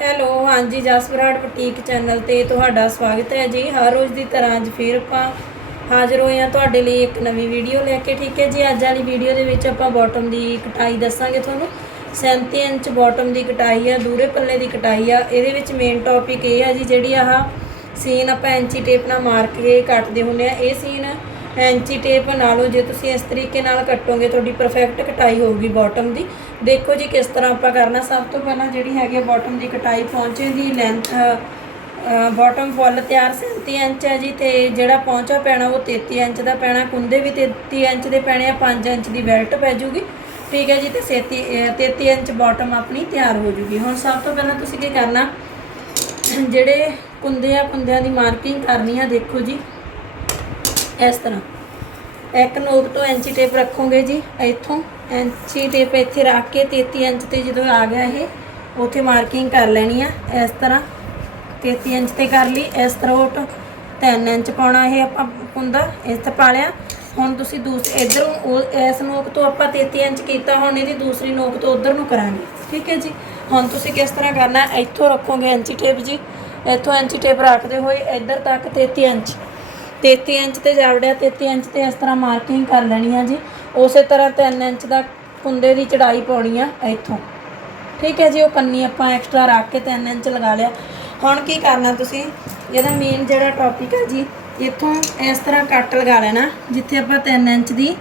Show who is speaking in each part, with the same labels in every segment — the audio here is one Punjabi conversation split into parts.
Speaker 1: ਹੈਲੋ, ਹਾਂਜੀ ਜਸਵਰਾਟ ਬੁਟੀਕ ਚੈਨਲ ਤੇ ਤੁਹਾਡਾ ਸਵਾਗਤ ਹੈ ਜੀ। ਹਰ ਰੋਜ਼ ਦੀ ਤਰ੍ਹਾਂ ਅੱਜ ਫਿਰ ਆਪਾਂ ਹਾਜ਼ਰ ਹੋਏ ਹਾਂ ਤੁਹਾਡੇ ਲਈ ਇੱਕ ਨਵੀਂ ਵੀਡੀਓ ਲੈ ਕੇ, ਠੀਕ ਹੈ ਜੀ? ਅੱਜ ਵਾਲੀ ਵੀਡੀਓ ਦੇ ਵਿੱਚ ਆਪਾਂ ਬਾਟਮ ਦੀ ਕਟਾਈ ਦੱਸਾਂਗੇ ਤੁਹਾਨੂੰ। 37 ਇੰਚ ਬਾਟਮ ਦੀ ਕਟਾਈ ਆ, ਦੂਰੇ ਪੱਲੇ ਦੀ ਕਟਾਈ ਆ। ਇਹਦੇ ਵਿੱਚ ਮੇਨ ਟੌਪਿਕ ਇਹ ਆ ਜੀ, ਜਿਹੜੀ ਆਹ ਸੀਨ ਆਪਾਂ ਐਂਚੀ ਟੇਪ ਨਾਲ ਮਾਰ ਕੇ ਕੱਟਦੇ ਹੁੰਦੇ ਆ। ਇਹ ਸੀਨ ਐਂਚੀ ਟੇਪ ਨਾਲੋਂ ਜੇ ਤੁਸੀਂ ਇਸ ਤਰੀਕੇ ਨਾਲ ਕੱਟੋਗੇ, ਤੁਹਾਡੀ ਪਰਫੈਕਟ ਕਟਾਈ ਹੋਊਗੀ ਬਾਟਮ ਦੀ। ਦੇਖੋ ਜੀ ਕਿਸ ਤਰ੍ਹਾਂ ਆਪਾਂ ਕਰਨਾ। ਸਭ ਤੋਂ ਪਹਿਲਾਂ ਜਿਹੜੀ ਹੈਗੀ ਬਾਟਮ ਦੀ ਕਟਾਈ ਪਹੁੰਚੇ ਦੀ ਲੈਂਥ ਬਾਟਮ ਫੁੱਲ ਤਿਆਰ 37 ਇੰਚ ਹੈ ਜੀ, ਤੇ ਜਿਹੜਾ ਪਹੁੰਚਾ ਪੈਣਾ ਉਹ 33 ਇੰਚ ਦਾ ਪੈਣਾ। ਕੁੰਦੇ ਵੀ 33 ਇੰਚ ਦੇ ਪੈਣੇ ਆ 5 ਇੰਚ ਦੀ ਬੈਲਟ ਪੈ ਜੂਗੀ। ਠੀਕ ਹੈ ਜੀ, ਤੇ 37 ਅਹ 33 ਇੰਚ ਬਾਟਮ ਆਪਣੀ ਤਿਆਰ ਹੋ ਜੂਗੀ। ਹੁਣ ਸਭ ਤੋਂ ਪਹਿਲਾਂ ਤੁਸੀਂ ਕੀ ਕਰਨਾ, ਜਿਹੜੇ ਕੁੰਦੇ ਆ, ਕੁੰਦਿਆਂ ਦੀ ਮਾਰਕਿੰਗ ਕਰਨੀ ਆ, ਦੇਖੋ ਜੀ। ਇਸ ਤਰ੍ਹਾਂ। ਇੱਕ ਨੋਕ ਤੋਂ ਐਂਚੀ ਟੇਪ ਰੱਖੋਗੇ ਜੀ, ਇੱਥੋਂ ਐਂਚੀ ਟੇਪ ਇੱਥੇ ਰੱਖ ਕੇ 33 ਇੰਚ ਤੇ ਜਦੋਂ ਆ ਗਿਆ ਇਹ, ਉੱਥੇ ਮਾਰਕਿੰਗ ਕਰ ਲੈਣੀ ਆ, ਇਸ ਤਰ੍ਹਾਂ। 33 ਇੰਚ ਤੇ ਕਰ ਲਈ, ਇਸ ਤਰ੍ਹਾਂ ਉਹ 3 ਇੰਚ ਪਾਉਣਾ ਇਹ ਆਪਾਂ ਕੁੰਦਾ, ਇਸ ਤੇ ਪਾ ਲਿਆ। ਹੁਣ ਤੁਸੀਂ ਦੂਸ, ਇਧਰੋਂ ਇਸ ਨੋਕ ਤੋਂ ਆਪਾਂ 33 ਇੰਚ ਕੀਤਾ, ਹੁਣ ਇਹਦੀ ਦੂਸਰੀ ਨੋਕ ਤੋਂ ਉਧਰ ਨੂੰ ਕਰਾਂਗੇ। ਠੀਕ ਹੈ ਜੀ? ਹੁਣ ਤੁਸੀਂ ਕਿਸ ਤਰ੍ਹਾਂ ਕਰਨਾ, ਇੱਥੋਂ ਰੱਖੋਗੇ ਐਂਚੀ ਟੇਪ ਜੀ। ਇੱਥੋਂ ਐਂਚੀ ਟੇਪ ਰੱਖਦੇ ਹੋਏ ਇੱਧਰ ਤੱਕ 33 ਇੰਚ। 33 ਇੰਚ ਤੇ ਜਾਵੜਿਆ 33 ਇੰਚ ਤੇ ਇਸ ਤਰ੍ਹਾਂ ਮਾਰਕਿੰਗ ਕਰ ਲੈਣੀ ਆ ਜੀ। ਉਸੇ ਤਰ੍ਹਾਂ 3 ਇੰਚ ਦਾ ਕੁੰਦੇ ਦੀ ਚੜਾਈ ਪਾਉਣੀ ਆ ਇੱਥੋਂ। ਠੀਕ ਹੈ ਜੀ, ਉਹ ਕੰਨੀ ਆਪਾਂ ਐਕਸਟਰਾ ਰੱਖ ਕੇ 3 ਇੰਚ ਲਗਾ ਲਿਆ। ਹੁਣ ਕੀ ਕਰਨਾ ਤੁਸੀਂ? ਇਹਦਾ ਮੇਨ ਜਿਹੜਾ ਟੌਪਿਕ ਹੈ ਜੀ, ਇੱਥੋਂ ਇਸ ਤਰ੍ਹਾਂ ਕੱਟ ਲਗਾ ਲੈਣਾ, ਜਿੱਥੇ ਆਪਾਂ 3 ਇੰਚ ਦੀ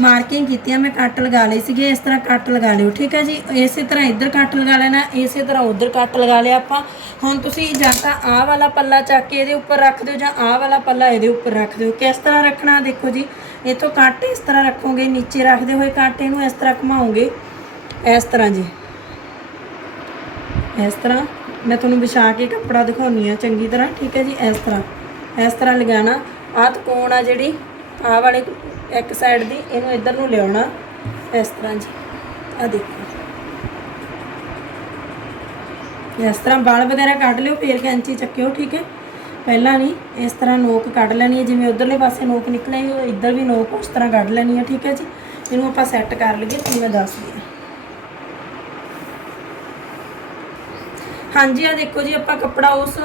Speaker 1: ਮਾਰਕਿੰਗ ਕੀਤੀ ਆ ਮੈਂ ਕੱਟ ਲਗਾ ਲਈ ਸੀਗੇ, ਇਸ ਤਰ੍ਹਾਂ ਕੱਟ ਲਗਾ ਲਿਓ, ਠੀਕ ਹੈ ਜੀ? ਇਸੇ ਤਰ੍ਹਾਂ ਇੱਧਰ ਕੱਟ ਲਗਾ ਲੈਣਾ, ਇਸੇ ਤਰ੍ਹਾਂ ਉੱਧਰ ਕੱਟ ਲਗਾ ਲਿਆ ਆਪਾਂ। ਹੁਣ ਤੁਸੀਂ ਜਾਂ ਤਾਂ ਆਹ ਵਾਲਾ ਪੱਲਾ ਚੱਕ ਕੇ ਇਹਦੇ ਉੱਪਰ ਰੱਖ ਦਿਓ ਜਾਂ ਆਹ ਵਾਲਾ ਪੱਲਾ ਇਹਦੇ ਉੱਪਰ ਰੱਖ ਦਿਓ। ਕਿਸ ਤਰ੍ਹਾਂ ਰੱਖਣਾ, ਦੇਖੋ ਜੀ, ਇੱਥੋਂ ਕੱਟ ਇਸ ਤਰ੍ਹਾਂ ਰੱਖੋਗੇ, ਨੀਚੇ ਰੱਖਦੇ ਹੋਏ ਕੱਟ ਇਹਨੂੰ ਇਸ ਤਰ੍ਹਾਂ ਘੁਮਾਓਗੇ। ਇਸ ਤਰ੍ਹਾਂ ਜੀ। ਇਸ ਤਰ੍ਹਾਂ, ਮੈਂ ਤੁਹਾਨੂੰ ਵਿਛਾ ਕੇ ਕੱਪੜਾ ਦਿਖਾਉਣੀ ਆ ਚੰਗੀ ਤਰ੍ਹਾਂ, ਠੀਕ ਹੈ ਜੀ? ਇਸ ਤਰ੍ਹਾਂ ਇਸ ਤਰ੍ਹਾਂ ਲਗਾਉਣਾ। ਆਹ ਤਕੋਣ ਆ ਜਿਹੜੀ ਆਹ ਵਾਲੇ ਇੱਕ ਸਾਈਡ ਦੀ, ਇਹਨੂੰ ਇੱਧਰ ਨੂੰ ਲਿਆਉਣਾ, ਇਸ ਤਰ੍ਹਾਂ ਜੀ। ਆ ਦੇਖੋ। ਇਸ ਤਰ੍ਹਾਂ ਬਾਲ ਵਗੈਰਾ ਕੱਢ ਲਿਓ, ਫੇਰ ਕੈਂਚੀ ਚੱਕਿਓ, ਠੀਕ ਹੈ? ਪਹਿਲਾਂ ਨਹੀਂ, ਇਸ ਤਰ੍ਹਾਂ ਨੋਕ ਕੱਢ ਲੈਣੀ ਹੈ, ਜਿਵੇਂ ਉਧਰਲੇ ਪਾਸੇ ਨੋਕ ਨਿਕਲੇਗੀ ਉਹ ਇੱਧਰ ਵੀ ਨੋਕ ਉਸ ਤਰ੍ਹਾਂ ਕੱਢ ਲੈਣੀ ਹੈ, ਠੀਕ ਹੈ ਜੀ? ਇਹਨੂੰ ਆਪਾਂ ਸੈੱਟ ਕਰ ਲਈਏ, ਤੁਹਾਨੂੰ ਮੈਂ ਦੱਸਦੀ ਹਾਂ ਹਾਂਜੀ ਆ ਦੇਖੋ ਜੀ, ਆਪਾਂ ਕੱਪੜਾ ਉਸ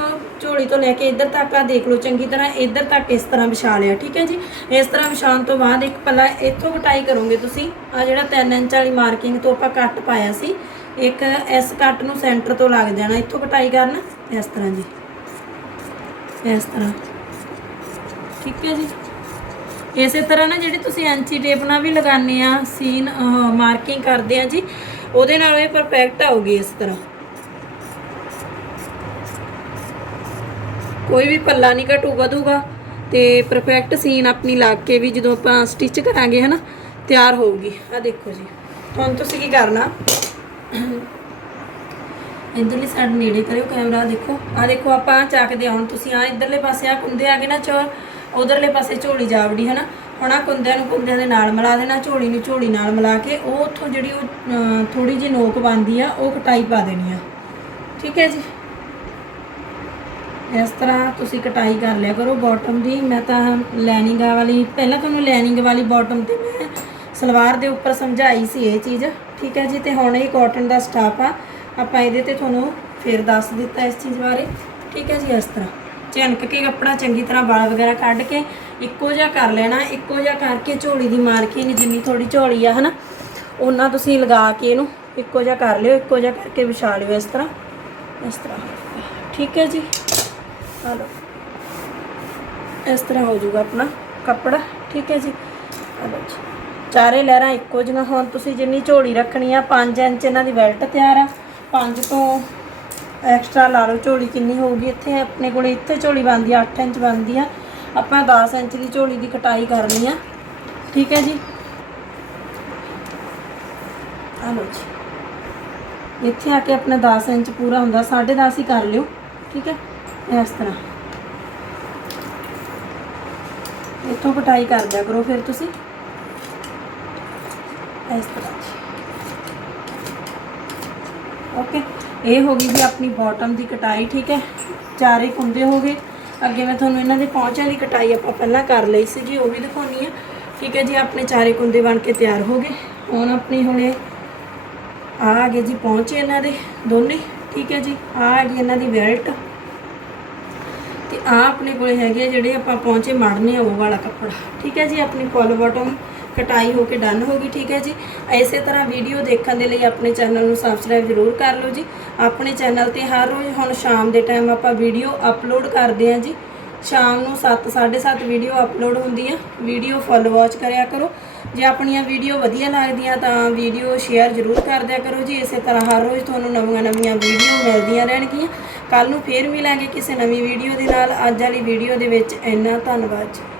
Speaker 1: ਝੋਲੀ ਤੋਂ ਲੈ ਕੇ ਇੱਧਰ ਤੱਕ ਆ ਦੇਖ ਲਓ, ਚੰਗੀ ਤਰ੍ਹਾਂ ਇੱਧਰ ਤੱਕ ਇਸ ਤਰ੍ਹਾਂ ਵਿਛਾ ਲਿਆ, ਠੀਕ ਹੈ ਜੀ? ਇਸ ਤਰ੍ਹਾਂ ਵਿਛਾਉਣ ਤੋਂ ਬਾਅਦ ਇੱਕ ਪੱਲਾ ਇੱਥੋਂ ਕਟਾਈ ਕਰੋਗੇ ਤੁਸੀਂ ਆ ਜਿਹੜਾ 3 ਇੰਚ ਵਾਲੀ ਮਾਰਕਿੰਗ ਤੋਂ ਆਪਾਂ ਕੱਟ ਪਾਇਆ ਸੀ, ਇੱਕ ਇਸ ਕੱਟ ਨੂੰ ਸੈਂਟਰ ਤੋਂ ਲੱਗ ਜਾਣਾ, ਇੱਥੋਂ ਕਟਾਈ ਕਰਨਾ, ਇਸ ਤਰ੍ਹਾਂ ਜੀ। ਇਸ ਤਰ੍ਹਾਂ, ਠੀਕ ਹੈ ਜੀ? ਇਸੇ ਤਰ੍ਹਾਂ ਨਾ ਜਿਹੜੀ ਤੁਸੀਂ ਐਂਚੀ ਟੇਪ ਨਾਲ ਵੀ ਲਗਾਉਂਦੇ ਆ, ਸੀਨ ਮਾਰਕਿੰਗ ਕਰਦੇ ਆ ਜੀ, ਉਹਦੇ ਨਾਲ ਇਹ ਪਰਫੈਕਟ ਆਊਗੀ ਇਸ ਤਰ੍ਹਾਂ। ਕੋਈ ਵੀ ਪੱਲਾ ਨਹੀਂ ਘਟੂ ਵਧੂਗਾ ਤੇ ਪਰਫੈਕਟ ਸੀਨ ਆਪਣੀ ਲਾ ਕੇ ਵੀ ਜਦੋਂ ਆਪਾਂ ਸਟਿਚ ਕਰਾਂਗੇ ਹਨਾ, ਤਿਆਰ ਹੋਊਗੀ। ਆ ਦੇਖੋ ਜੀ, ਹੁਣ ਤੁਸੀਂ ਕੀ ਕਰਨਾ? ਇਧਰਲੀ ਸਾਈਡ ਨੇੜੇ ਕਰਿਓ ਕੈਮਰਾ ਦੇਖੋ। ਆ ਦੇਖੋ, ਆਪਾਂ ਚੱਕਦੇ ਹਾਂ। ਹੁਣ ਤੁਸੀਂ ਆ ਇਧਰਲੇ ਪਾਸੇ ਆ ਕੁੰਦੇ ਆ ਗਏ ਨਾ ਚੋ ਉਧਰਲੇ ਪਾਸੇ ਝੋਲੀ ਜਾਵੜੀ, ਹਨਾ? ਹੁਣ ਆ ਕੁੰਦਿਆਂ ਨੂੰ ਕੁੰਦਿਆਂ ਦੇ ਨਾਲ ਮਿਲਾ ਦੇਣਾ, ਝੋਲੀ ਨੂੰ ਝੋਲੀ ਨਾਲ ਮਿਲਾ ਕੇ ਉਹ ਉੱਥੋਂ ਜਿਹੜੀ ਉਹ ਥੋੜੀ ਜਿਹੀ ਨੋਕ ਬੰਦੀ ਆ, ਉਹ ਕਟਾਈ ਪਾ ਦੇਣੀ ਆ। ਠੀਕ ਹੈ ਜੀ? ਇਸ ਤਰ੍ਹਾਂ ਤੁਸੀਂ ਕਟਾਈ ਕਰ ਲਿਆ ਕਰੋ ਬਾਟਮ ਦੀ। ਮੈਂ ਤਾਂ ਲੈਨਿੰਗ ਵਾਲੀ, ਪਹਿਲਾਂ ਤੁਹਾਨੂੰ ਲੈਨਿੰਗ ਵਾਲੀ ਬਾਟਮ ਤੇ ਮੈਂ ਸਲਵਾਰ ਦੇ ਉੱਪਰ ਸਮਝਾਈ ਸੀ ਇਹ ਚੀਜ਼। ਠੀਕ ਹੈ ਜੀ, ਤੇ ਹੁਣ ਇਹ ਕਾਟਨ ਦਾ ਸਟਾਫ ਆ। ਆਪਾਂ ਇਹਦੇ ਤੇ ਤੁਹਾਨੂੰ ਫਿਰ ਦੱਸ ਦਿੱਤਾ ਇਸ ਚੀਜ਼ ਬਾਰੇ। ਠੀਕ ਹੈ ਜੀ, ਇਸ ਤਰ੍ਹਾਂ। ਝਣਕ ਕੇ ਕੱਪੜਾ ਚੰਗੀ ਤਰ੍ਹਾਂ ਵਾਲ ਵਗੈਰਾ ਕੱਢ ਕੇ ਇੱਕੋ ਜਿਹਾ ਕਰ ਲੈਣਾ, ਇੱਕੋ ਜਿਹਾ ਕਰਕੇ ਝੋਲੀ ਦੀ ਮਾਰਕਿੰਗ ਜਿੰਨੀ ਥੋੜੀ ਝੋਲੀ ਆ, ਹਨਾ? ਉਹਨਾਂ ਤੁਸੀਂ ਲਗਾ ਕੇ ਇਹਨੂੰ ਇੱਕੋ ਜਿਹਾ ਕਰ ਲਿਓ, ਇੱਕੋ ਜਿਹਾ ਕਰਕੇ ਵਿਛਾ ਲਿਓ ਇਸ ਤਰ੍ਹਾਂ। ਇਸ ਤਰ੍ਹਾਂ। ਠੀਕ ਹੈ ਜੀ। ਆ ਲਓ ਇਸ ਤਰ੍ਹਾਂ ਹੋ ਜਾਊਗਾ ਆਪਣਾ ਕੱਪੜਾ, ਠੀਕ ਹੈ ਜੀ? ਆ ਲਓ ਜੀ। ਚਾਰੇ ਲਹਿਰਾਂ ਇੱਕੋ ਜਿਹੀਆਂ ਹੁਣ। ਤੁਸੀਂ ਜਿੰਨੀ ਝੋਲੀ ਰੱਖਣੀ ਆ 5 ਇੰਚ ਇਹਨਾਂ ਦੀ ਬੈਲਟ ਤਿਆਰ ਆ। 5 ਤੋਂ ਐਕਸਟਰਾ ਲਾ ਲਓ ਝੋਲੀ ਕਿੰਨੀ ਹੋਊਗੀ। ਇੱਥੇ ਆਪਣੇ ਕੋਲ ਇੱਥੇ ਝੋਲੀ ਬਣਦੀ ਆ 8 ਇੰਚ ਬਣਦੀ ਆ। ਆਪਾਂ 10 ਇੰਚ ਦੀ ਝੋਲੀ ਦੀ ਕਟਾਈ ਕਰਨੀ ਆ। ਠੀਕ ਹੈ ਜੀ? ਆ ਲਓ ਜੀ। ਇੱਥੇ ਆ ਕੇ ਆਪਣਾ 10 ਇੰਚ ਪੂਰਾ ਹੁੰਦਾ 10.5 ਹੀ ਕਰ ਲਿਓ। ਠੀਕ ਹੈ? ਇਸ ਤਰ੍ਹਾਂ। ਇੱਥੋਂ ਕਟਾਈ ਕਰ ਦਿਆ ਕਰੋ ਫਿਰ ਤੁਸੀਂ। ਇਸ ਤਰ੍ਹਾਂ ਓਕੇ ਇਹ ਹੋ ਗਈ ਜੀ ਆਪਣੀ ਬਾਟਮ ਦੀ ਕਟਾਈ, ਠੀਕ ਹੈ? ਚਾਰੇ ਕੁੰਦੇ ਹੋ ਗਏ। ਅੱਗੇ ਮੈਂ ਤੁਹਾਨੂੰ ਇਹਨਾਂ ਦੇ ਪੌਂਚਿਆਂ ਦੀ ਕਟਾਈ ਆਪਾਂ ਪਹਿਲਾਂ ਕਰ ਲਈ ਸੀ ਜੀ, ਉਹ ਵੀ ਦਿਖਾਉਣੀ ਆ। ਠੀਕ ਹੈ ਜੀ, ਆਪਣੇ ਚਾਰੇ ਕੁੰਦੇ ਬਣ ਕੇ ਤਿਆਰ ਹੋ ਗਏ। ਹੁਣ ਆਪਣੀ ਹੁਣੇ ਆ ਗਏ ਜੀ ਪਹੁੰਚੇ ਇਹਨਾਂ ਦੇ ਦੋਨੇ। ਠੀਕ ਹੈ ਜੀ, ਆ ਗਈ ਇਹਨਾਂ ਦੀ ਬੈਲਟ ਤੇ ਆ ਆਪਣੇ ਕੋਲੇ ਹੈਗੇ ਆ ਜਿਹੜੇ ਆਪਾਂ ਪਹੁੰਚੇ ਮੜਨੇ ਆ, ਉਹ ਵਾਲਾ ਕੱਪੜਾ। ਠੀਕ ਹੈ ਜੀ, ਆਪਣੀ ਫੁੱਲ ਬਾਟਮ ਕਟਾਈ ਹੋ ਕੇ ਡਨ ਹੋ ਗਈ, ਠੀਕ ਹੈ ਜੀ। ਇਸੇ ਤਰ੍ਹਾਂ ਵੀਡੀਓ ਦੇਖਣ ਦੇ ਲਈ ਆਪਣੇ ਚੈਨਲ ਨੂੰ ਸਬਸਕ੍ਰਾਈਬ ਜ਼ਰੂਰ ਕਰ ਲਓ ਜੀ। ਆਪਣੇ ਚੈਨਲ ਤੇ ਹਰ ਰੋਜ਼, ਹੁਣ ਸ਼ਾਮ ਦੇ ਟਾਈਮ ਆਪਾਂ ਵੀਡੀਓ ਅਪਲੋਡ ਕਰਦੇ ਹਾਂ ਜੀ। ਸ਼ਾਮ ਨੂੰ 7 7:30 ਵੀਡੀਓ ਅਪਲੋਡ ਹੁੰਦੀ ਆ। ਵੀਡੀਓ ਫੁੱਲ ਵਾਚ ਕਰਿਆ ਕਰੋ। ਜੇ ਆਪਣੀਆਂ ਵੀਡੀਓ ਵਧੀਆ ਲੱਗਦੀਆਂ ਤਾਂ ਵੀਡੀਓ ਸ਼ੇਅਰ ਜ਼ਰੂਰ ਕਰ ਦਿਆ ਕਰੋ ਜੀ। ਇਸੇ ਤਰ੍ਹਾਂ ਹਰ ਰੋਜ਼ ਤੁਹਾਨੂੰ ਨਵੀਆਂ ਨਵੀਆਂ ਵੀਡੀਓ ਮਿਲਦੀਆਂ ਰਹਿਣਗੀਆਂ। ਕੱਲ ਨੂੰ ਫੇਰ ਮਿਲਾਂਗੇ ਕਿਸੇ ਨਵੀਂ ਵੀਡੀਓ ਦੇ ਨਾਲ। ਅੱਜ ਵਾਲੀ ਵੀਡੀਓ ਦੇ ਵਿੱਚ ਇੰਨਾ ਧੰਨਵਾਦ ਜੀ।